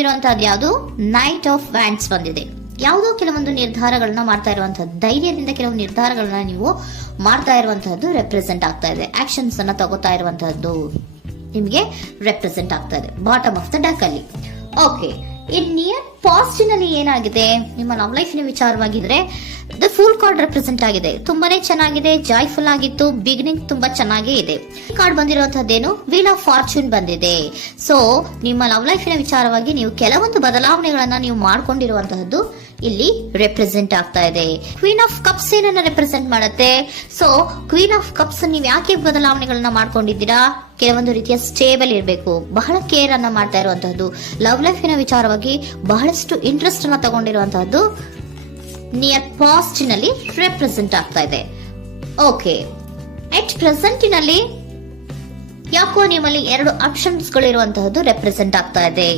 ಬಂದಿರುವಂತಹದ್ದು ಯಾವುದು? Knight of wands ಬಂದಿದೆ. ಯಾವುದೋ ಕೆಲವೊಂದು ನಿರ್ಧಾರಗಳನ್ನ ಮಾಡ್ತಾ ಇರುವಂತಹದ್ದು, ಧೈರ್ಯದಿಂದ ಕೆಲವು ನಿರ್ಧಾರಗಳನ್ನ ನೀವು ಮಾಡ್ತಾ ಇರುವಂತಹದ್ದು ರೆಪ್ರೆಸೆಂಟ್ ಆಗ್ತಾ ಇದೆ. ಆಕ್ಷನ್ಸ್ ಅನ್ನ ತಗೋತಾ ಇರುವಂತಹದ್ದು ನಿಮಗೆ ರೆಪ್ರೆಸೆಂಟ್ ಆಗ್ತಾ ಇದೆ ಬಾಟಮ್ ಆಫ್ ದ ಡಕ್ ಅಲ್ಲಿ. ಓಕೆ, ಇನ್ ನಿಯರ್ ಪಾಸಿಟಿವ್ನಲ್ಲಿ ಏನಾಗಿದೆ? ನಿಮ್ಮ ಲವ್ ಲೈಫಿನ ವಿಚಾರವಾಗಿದ್ರೆ ದ ಫೂಲ್ ಕಾರ್ಡ್ ರೆಪ್ರೆಸೆಂಟ್ ಆಗಿದೆ. ತುಂಬಾನೇ ಚೆನ್ನಾಗಿದೆ, ಜಾಯ್ಫುಲ್ ಆಗಿತ್ತು, ಬಿಗಿನಿಂಗ್ ತುಂಬಾ ಚೆನ್ನಾಗೇ ಇದೆ. ಕಾರ್ಡ್ ಬಂದಿರುವಂತಹದ್ದೇನು? ವೀಲ್ ಆಫ್ ಫಾರ್ಚೂನ್ ಬಂದಿದೆ. ಸೊ ನಿಮ್ಮ ಲವ್ ಲೈಫಿನ ವಿಚಾರವಾಗಿ ನೀವು ಕೆಲವೊಂದು ಬದಲಾವಣೆಗಳನ್ನ ನೀವು ಮಾಡ್ಕೊಂಡಿರುವಂತಹದ್ದು ಇಲ್ಲಿ ರೆಪ್ರೆಸೆಂಟ್ ಆಗ್ತಾ ಇದೆ. ಕ್ವೀನ್ ಆಫ್ ಕಪ್ಸ್ ಏನನ್ನ ರೆಪ್ರೆಸೆಂಟ್ ಮಾಡುತ್ತೆ? ಸೊ ಕ್ವೀನ್ ಆಫ್ ಕಪ್ಸ್ ನೀವು ಯಾಕೆ ಬದಲಾವಣೆಗಳನ್ನ ಮಾಡ್ಕೊಂಡಿದ್ದೀರಾ? ಕೆಲವೊಂದು ರೀತಿಯ ಸ್ಟೇಬಲ್ ಇರಬೇಕು, ಬಹಳ ಕೇರ್ ಅನ್ನ ಮಾಡ್ತಾ ಇರುವಂತಹದ್ದು, ಲವ್ ಲೈಫಿನ ವಿಚಾರವಾಗಿ ಬಹಳಷ್ಟು ಇಂಟ್ರೆಸ್ಟ್ ಅನ್ನ ತಗೊಂಡಿರುವಂತಹದ್ದು ನಿಯರ್ ಪಾಸ್ಟಿನಲ್ಲಿ ರೆಪ್ರೆಸೆಂಟ್ ಆಗ್ತಾ ಇದೆ. ಓಕೆ, ಎಟ್ ಪ್ರೆಸೆಂಟಿನಲ್ಲಿ ಯಾಕೋ ನಿಮ್ಮಲ್ಲಿ 2 ಆಪ್ಷನ್ಸ್ ಗಳಿರುವಂತಹದ್ದು ರೆಪ್ರೆಸೆಂಟ್ ಆಗ್ತಾ ಇದೆ.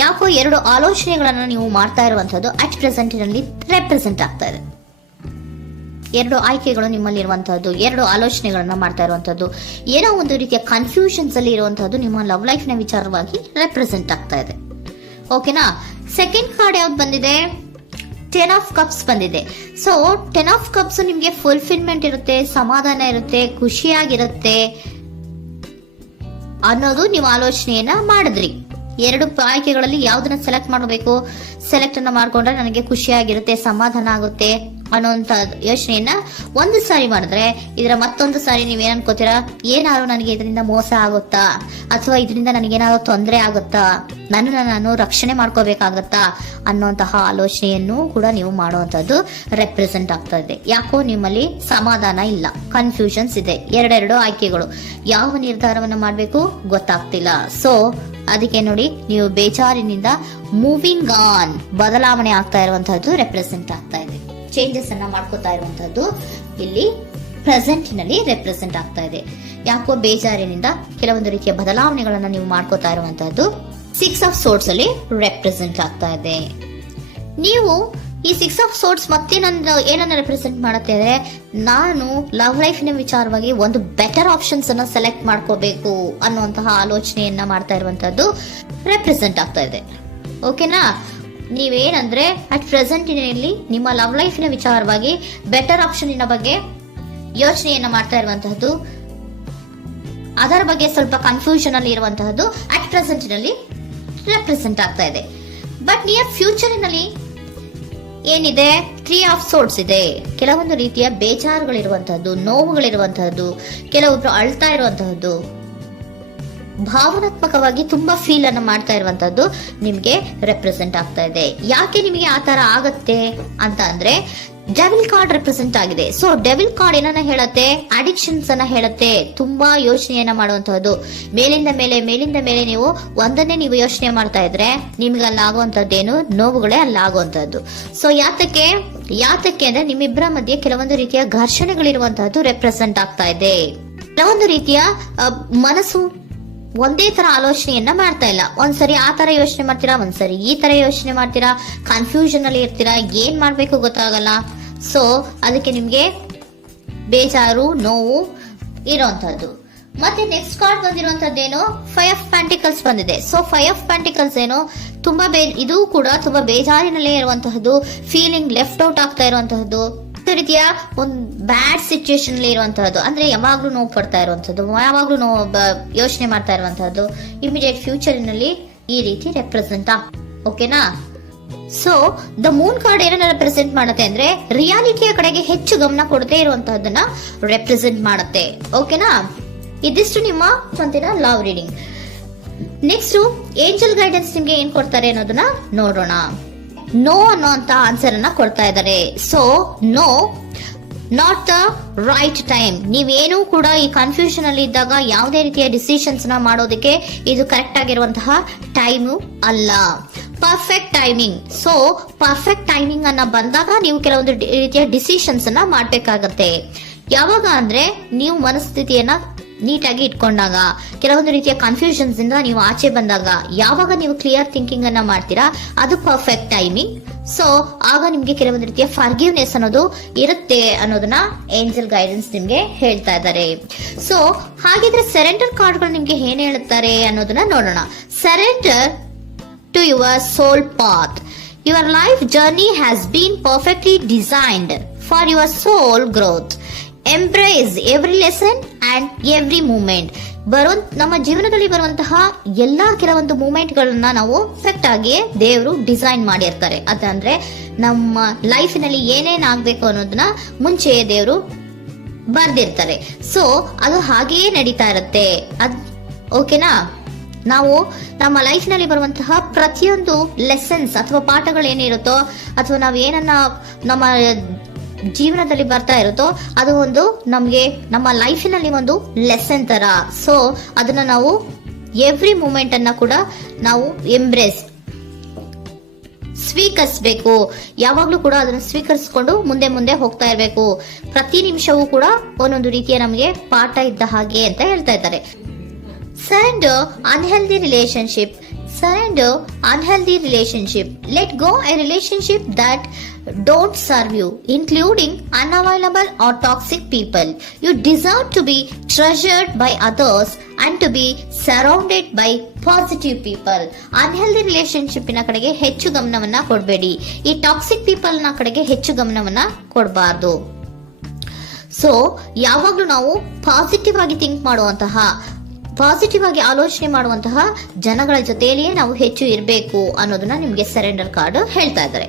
ಯಾಕೋ 2 ಆಲೋಚನೆಗಳನ್ನ ನೀವು ಮಾಡ್ತಾ ಇರುವಂತಹದ್ದು ಅಟ್ ಪ್ರೆಸೆಂಟಿನಲ್ಲಿ ರೆಪ್ರೆಸೆಂಟ್ ಆಗ್ತಾ ಇದೆ. 2 ಆಯ್ಕೆಗಳು ನಿಮ್ಮಲ್ಲಿ ಇರುವಂತಹದ್ದು, 2 ಆಲೋಚನೆಗಳನ್ನ ಮಾಡ್ತಾ ಇರುವಂತಹದ್ದು, ಏನೋ ಒಂದು ರೀತಿಯ ಕನ್ಫ್ಯೂಷನ್ಸ್ ಅಲ್ಲಿ ಇರುವಂತಹದ್ದು ನಿಮ್ಮ ಲವ್ ಲೈಫ್ ನ ವಿಚಾರವಾಗಿ ರೆಪ್ರೆಸೆಂಟ್ ಆಗ್ತಾ ಇದೆ. ಓಕೆನಾ? ಸೆಕೆಂಡ್ ಕಾರ್ಡ್ ಯಾವ್ದು ಬಂದಿದೆ? 10 ಆಫ್ ಕಪ್ಸ್ ಬಂದಿದೆ. ಸೊ 10 ಆಫ್ ಕಪ್ಸ್ ನಿಮ್ಗೆ ಫುಲ್ಫಿಲ್ಮೆಂಟ್ ಇರುತ್ತೆ, ಸಮಾಧಾನ ಇರುತ್ತೆ, ಖುಷಿಯಾಗಿರುತ್ತೆ ಅನ್ನೋದು ನೀವು ಆಲೋಚನೆಯನ್ನ ಮಾಡಿದ್ರಿ. 2 ಆಯ್ಕೆಗಳಲ್ಲಿ ಯಾವ್ದನ್ನ ಸೆಲೆಕ್ಟ್ ಮಾಡಬೇಕು? ಸೆಲೆಕ್ಟ್ ಅನ್ನ ಮಾಡ್ಕೊಂಡ್ರೆ ನನಗೆ ಖುಷಿಯಾಗಿರುತ್ತೆ, ಸಮಾಧಾನ ಆಗುತ್ತೆ ಅನ್ನೋಂತ ಯೋಚನೆಯನ್ನ ಒಂದು ಸಾರಿ ಮಾಡಿದ್ರೆ, ಇದರ ಮತ್ತೊಂದು ಸಾರಿ ನೀವೇನ್ ಅನ್ಕೋತೀರಾ? ಏನಾದ್ರು ನನಗೆ ಇದರಿಂದ ಮೋಸ ಆಗುತ್ತಾ, ಅಥವಾ ಇದರಿಂದ ನನಗೇನಾದ್ರು ತೊಂದರೆ ಆಗುತ್ತಾ, ನನ್ನನ್ನು ನಾನು ರಕ್ಷಣೆ ಮಾಡ್ಕೋಬೇಕಾಗತ್ತಾ ಅನ್ನೋಂತಹ ಆಲೋಚನೆಯನ್ನು ಕೂಡ ನೀವು ಮಾಡುವಂತದ್ದು ರೆಪ್ರೆಸೆಂಟ್ ಆಗ್ತಾ ಇದೆ. ಯಾಕೋ ನಿಮ್ಮಲ್ಲಿ ಸಮಾಧಾನ ಇಲ್ಲ, ಕನ್ಫ್ಯೂಷನ್ಸ್ ಇದೆ, 2 ಆಯ್ಕೆಗಳು, ಯಾವ ನಿರ್ಧಾರವನ್ನ ಮಾಡ್ಬೇಕು ಗೊತ್ತಾಗ್ತಿಲ್ಲ. ಸೊ ಅದಕ್ಕೆ ನೋಡಿ, ನೀವು ಬೇಜಾರಿನಿಂದ ಮೂವಿಂಗ್ ಆನ್, ಬದಲಾವಣೆ ಆಗ್ತಾ ಇರುವಂತಹದ್ದು ರೆಪ್ರೆಸೆಂಟ್ ಆಗ್ತಾ ಇದೆ. ಚೇಂಜಸ್ ಅನ್ನ ಮಾಡ್ಕೋತಾ ಇರುವಂತಹದ್ದು ಇಲ್ಲಿ ಪ್ರೆಸೆಂಟ್ ನಲ್ಲಿ ರೆಪ್ರೆಸೆಂಟ್ ಆಗ್ತಾ ಇದೆ. ಯಾಕೋ ಬೇಜಾರಿನಿಂದ ಕೆಲವೊಂದು ರೀತಿಯ ಬದಲಾವಣೆಗಳನ್ನ ನೀವು ಮಾಡ್ಕೋತಾ ಇರುವಂತಹದ್ದು 6 ಆಫ್ ಸೋರ್ಟ್ಸ್ ಅಲ್ಲಿ ರೆಪ್ರೆಸೆಂಟ್ ಆಗ್ತಾ ಇದೆ. ನೀವು ಈ 6 ಆಫ್ ಸೋರ್ಟ್ಸ್ ಮತ್ತೆ ಏನನ್ನ ರೆಪ್ರೆಸೆಂಟ್ ಮಾಡುತ್ತೆ ಅಂದ್ರೆ, ನಾನು ಲವ್ ಲೈಫಿನ ವಿಚಾರವಾಗಿ ಒಂದು ಬೆಟರ್ ಆಪ್ಷನ್ಸ್ ಅನ್ನ ಸೆಲೆಕ್ಟ್ ಮಾಡ್ಕೋಬೇಕು ಅನ್ನುವಂತಹ ಆಲೋಚನೆಯನ್ನ ಮಾಡ್ತಾ ಇರುವಂತಹದ್ದು ರೆಪ್ರೆಸೆಂಟ್ ಆಗ್ತಾ ಇದೆ. ಓಕೆನಾ? ನೀವೇನಂದ್ರೆ ಅಟ್ ಪ್ರೆಸೆಂಟಿನಲ್ಲಿ ನಿಮ್ಮ ಲವ್ ಲೈಫಿನ ವಿಚಾರವಾಗಿ ಬೆಟರ್ ಆಪ್ಷನ್ ಬಗ್ಗೆ ಯೋಚನೆಯನ್ನ ಮಾಡ್ತಾ ಇರುವಂತಹದ್ದು, ಅದರ ಬಗ್ಗೆ ಸ್ವಲ್ಪ ಕನ್ಫ್ಯೂಷನ್ ಅಲ್ಲಿ ಇರುವಂತಹದ್ದು ಅಟ್ ಪ್ರೆಸೆಂಟಿನಲ್ಲಿ ರೆಪ್ರೆಸೆಂಟ್ ಆಗ್ತಾ ಇದೆ. ಬಟ್ ನಿಯರ್ ಫ್ಯೂಚರಿನಲ್ಲಿ ಏನಿದೆ? 3 ಆಫ್ ಸೋರ್ಟ್ಸ್ ಇದೆ. ಕೆಲವೊಂದು ರೀತಿಯ ಬೇಜಾರುಗಳಿರುವಂತಹದ್ದು, ನೋವುಗಳಿರುವಂತಹದ್ದು, ಕೆಲವೊಬ್ರು ಅಳ್ತಾ ಇರುವಂತಹದ್ದು, ಭಾವನಾತ್ಮಕವಾಗಿ ತುಂಬಾ ಫೀಲ್ ಅನ್ನ ಮಾಡ್ತಾ ಇರುವಂತಹದ್ದು ನಿಮ್ಗೆ ರೆಪ್ರೆಸೆಂಟ್ ಆಗ್ತಾ ಇದೆ. ಯಾಕೆ ನಿಮಗೆ ಆ ತರ ಆಗತ್ತೆ ಅಂತ ಅಂದ್ರೆ, ಡೆವಿಲ್ ಕಾರ್ಡ್ ರೆಪ್ರೆಸೆಂಟ್ ಆಗಿದೆ. ಸೊ ಡೆವಿಲ್ ಕಾರ್ಡ್ ಏನನ್ನ ಹೇಳತ್ತೆ? ಅಡಿಕ್ಷನ್ಸ್ ಅನ್ನ ಹೇಳತ್ತೆ. ತುಂಬಾ ಯೋಚನೆಯನ್ನ ಮಾಡುವಂತಹದ್ದು, ಮೇಲಿಂದ ಮೇಲೆ ನೀವು ಒಂದನ್ನೇ ನೀವು ಯೋಚನೆ ಮಾಡ್ತಾ ಇದ್ರೆ ನಿಮ್ಗೆ ಅಲ್ಲಾಗುವಂತದ್ದೇನು? ನೋವುಗಳೇ ಅಲ್ಲಾಗುವಂತಹದ್ದು. ಸೊ ಯಾತಕ್ಕೆ ಅಂದ್ರೆ ನಿಮ್ಮಿಬ್ಬರ ಮಧ್ಯೆ ಕೆಲವೊಂದು ರೀತಿಯ ಘರ್ಷಣೆಗಳಿರುವಂತಹದ್ದು ರೆಪ್ರೆಸೆಂಟ್ ಆಗ್ತಾ ಇದೆ. ಕೆಲವೊಂದು ರೀತಿಯ ಮನಸ್ಸು ಒಂದೇ ತರ ಆಲೋಚನೆಯನ್ನ ಮಾಡ್ತಾ ಇಲ್ಲ. ಒಂದ್ಸರಿ ಆ ತರ ಯೋಚನೆ ಮಾಡ್ತೀರಾ, ಒಂದ್ಸರಿ ಈ ತರ ಯೋಚನೆ ಮಾಡ್ತೀರಾ, ಕನ್ಫ್ಯೂಷನ್ ಅಲ್ಲಿ ಇರ್ತೀರಾ, ಏನ್ ಮಾಡ್ಬೇಕು ಗೊತ್ತಾಗಲ್ಲ. ಸೊ ಅದಕ್ಕೆ ನಿಮ್ಗೆ ಬೇಜಾರು, ನೋವು ಇರೋಂಥದ್ದು. ಮತ್ತೆ ನೆಕ್ಸ್ಟ್ ಕಾರ್ಡ್ ಬಂದಿರುವಂತದ್ದೇನು? 5 ಆಫ್ ಪ್ಯಾಂಟಿಕಲ್ಸ್ ಬಂದಿದೆ. ಸೊ 5 ಆಫ್ ಪ್ಯಾಂಟಿಕಲ್ಸ್ ಏನು? ತುಂಬಾ ಇದು ಕೂಡ ತುಂಬಾ ಬೇಜಾರಿನಲ್ಲೇ ಇರುವಂತಹದ್ದು, ಫೀಲಿಂಗ್ ಲೆಫ್ಟ್ ಔಟ್ ಆಗ್ತಾ ಇರುವಂತಹದ್ದು, ರೀತಿಯ ಒಂದು ಬ್ಯಾಡ್ ಸಿಚುಯೇಷನ್ ಅಲ್ಲಿ ಇರುವಂತಹದ್ದು, ಅಂದ್ರೆ ಯಾವಾಗ್ಲೂ ನೋವು ಪಡ್ತಾ ಇರುವಂತಹದ್ದು, ಯಾವಾಗ್ಲೂ ಯೋಚನೆ ಮಾಡ್ತಾ ಇರುವಂತಹದ್ದು, ಇಮಿಡಿಯೇಟ್ ಫ್ಯೂಚರಿನಲ್ಲಿ ಈ ರೀತಿ ರೆಪ್ರೆಸೆಂಟ್ ಓಕೆನಾ? ಸೊ ದ ಮೂನ್ ಕಾರ್ಡ್ ಏನನ್ನ ರೆಪ್ರೆಸೆಂಟ್ ಮಾಡುತ್ತೆ ಅಂದ್ರೆ, ರಿಯಾಲಿಟಿಯ ಕಡೆಗೆ ಹೆಚ್ಚು ಗಮನ ಕೊಡದೇ ಇರುವಂತಹದನ್ನ ರೆಪ್ರೆಸೆಂಟ್ ಮಾಡುತ್ತೆ. ಓಕೆನಾ? ಇದಿಷ್ಟು ನಿಮ್ಮ ಸ್ವಂತಿನ love reading. Next angel guidance ನಿಮ್ಗೆ ಏನ್ ಕೊಡ್ತಾರೆ ಅನ್ನೋದನ್ನ ನೋಡೋಣ. ನೋ ಅನ್ನೋಂತ ಆನ್ಸರ್ ಅನ್ನ ಕೊಡ್ತಾ ಇದ್ದಾರೆ. So no, not the right time. ನೀವೇನು ಕೂಡ ಈ ಕನ್ಫ್ಯೂಷನ್ ಅಲ್ಲಿ ಇದ್ದಾಗ ಯಾವುದೇ ರೀತಿಯ ಡಿಸಿಷನ್ಸ್ ನ ಮಾಡೋದಕ್ಕೆ ಇದು ಕರೆಕ್ಟ್ ಆಗಿರುವಂತಹ ಟೈಮು ಅಲ್ಲ. Perfect timing. So perfect timing ಅನ್ನ ಬಂದಾಗ ನೀವು ಕೆಲವೊಂದು ರೀತಿಯ ಡಿಸಿಷನ್ಸ್ ಅನ್ನ ಮಾಡ್ಬೇಕಾಗತ್ತೆ. ಯಾವಾಗ ಅಂದ್ರೆ ನೀವು ಮನಸ್ಥಿತಿಯನ್ನ ನೀಟಾಗಿ ಇಟ್ಕೊಂಡಾಗ, ಕೆಲವೊಂದು ರೀತಿಯ ಕನ್ಫ್ಯೂಷನ್ಸ್ ಇಂದ ನೀವು ಆಚೆ ಬಂದಾಗ, ಯಾವಾಗ ನೀವು ಕ್ಲಿಯರ್ ಥಿಂಕಿಂಗ್ ಅನ್ನ ಮಾಡ್ತೀರಾ ಅದು ಪರ್ಫೆಕ್ಟ್ ಟೈಮಿಂಗ್. ಸೊ ಆಗ ನಿಮ್ಗೆ ಕೆಲವೊಂದು ರೀತಿಯ ಫರ್ಗಿವ್ನೆಸ್ ಅನ್ನೋದು ಇರುತ್ತೆ ಅನ್ನೋದನ್ನ ಏಂಜಲ್ ಗೈಡೆನ್ಸ್ ನಿಮ್ಗೆ ಹೇಳ್ತಾ ಇದ್ದಾರೆ. ಸೊ ಹಾಗಿದ್ರೆ ಸರೆಂಡರ್ ಕಾರ್ಡ್ಗಳು ನಿಮ್ಗೆ ಏನ್ ಹೇಳುತ್ತಾರೆ ಅನ್ನೋದನ್ನ ನೋಡೋಣ. Surrender to your soul path. Your life journey has been perfectly designed for your soul growth. Embrace every lesson and every moment. ನಮ್ಮ ಜೀವನದಲ್ಲಿ ಬರುವಂತಹ ಎಲ್ಲಾ ಕೆಲವೊಂದು ಮೂಮೆಂಟ್ಗಳನ್ನ ನಾವು ಪರ್ಫೆಕ್ಟ್ ಆಗಿ ದೇವರು ಡಿಸೈನ್ ಮಾಡಿರ್ತಾರೆ. ಅದಂದ್ರೆ ನಮ್ಮ ಲೈಫಿನಲ್ಲಿ ಏನೇನ್ ಆಗ್ಬೇಕು ಅನ್ನೋದನ್ನ ಮುಂಚೆಯೇ ದೇವರು ಬರ್ದಿರ್ತಾರೆ. ಸೊ ಅದು ಹಾಗೆಯೇ ನಡೀತಾ ಇರುತ್ತೆ. ಓಕೆನಾ? ನಾವು ನಮ್ಮ ಲೈಫ್ ನಲ್ಲಿ ಬರುವಂತಹ ಪ್ರತಿಯೊಂದು ಲೆಸನ್ಸ್ ಅಥವಾ ಪಾಠಗಳು ಏನಿರುತ್ತೋ ಅಥವಾ ನಾವು ಏನನ್ನ ನಮ್ಮ ಜೀವನದಲ್ಲಿ ಬರ್ತಾ ಇರುತ್ತೋ ಅದು ಒಂದು ನಮ್ಗೆ ನಮ್ಮ ಲೈಫಿನಲ್ಲಿ ಒಂದು ಲೆಸನ್ ತರ. ಸೊ ಅದನ್ನ ನಾವು ಎವ್ರಿ ಮೂಮೆಂಟ್ ಅನ್ನ ಕೂಡ ನಾವು ಎಂಬ್ರೇಸ್ ಸ್ವೀಕರಿಸಬೇಕು. ಯಾವಾಗ್ಲೂ ಕೂಡ ಅದನ್ನು ಸ್ವೀಕರಿಸಿಕೊಂಡು ಮುಂದೆ ಮುಂದೆ ಹೋಗ್ತಾ ಇರಬೇಕು. ಪ್ರತಿ ನಿಮಿಷವೂ ಕೂಡ ಒಂದೊಂದು ರೀತಿಯ ನಮಗೆ ಪಾಠ ಇದ್ದ ಹಾಗೆ ಅಂತ ಹೇಳ್ತಾ ಇದ್ದಾರೆ. Surrender unhealthy relationship. Surrender unhealthy relationship. Let go a relationship that don't serve you, including unavailable or toxic people. You deserve to be treasured by others and to be surrounded by positive people. Unhealthy relationship ನ ಕಡೆಗೆ ಹೆಚ್ಚು ಗಮನವನ್ನ ಕೊಡಬೇಡಿ. ಈ toxic people ನ ಕಡೆಗೆ ಹೆಚ್ಚು ಗಮನವನ್ನ ಕೊಡಬಾರ್ದು. So ಯಾವಾಗ್ಲೂ ನಾವು ಪಾಸಿಟಿವ್ ಆಗಿ ಥಿಂಕ್ ಮಾಡುವಂತಹ, ಪಾಸಿಟಿವ್ ಆಗಿ ಆಲೋಚನೆ ಮಾಡುವಂತಹ ಜನಗಳ ಜೊತೆಯಲ್ಲಿಯೇ ನಾವು ಹೆಚ್ಚು ಇರಬೇಕು ಅನ್ನೋದನ್ನ ನಿಮ್ಗೆ ಸರೆಂಡರ್ ಕಾರ್ಡ್ ಹೇಳ್ತಾ ಇದ್ದಾರೆ.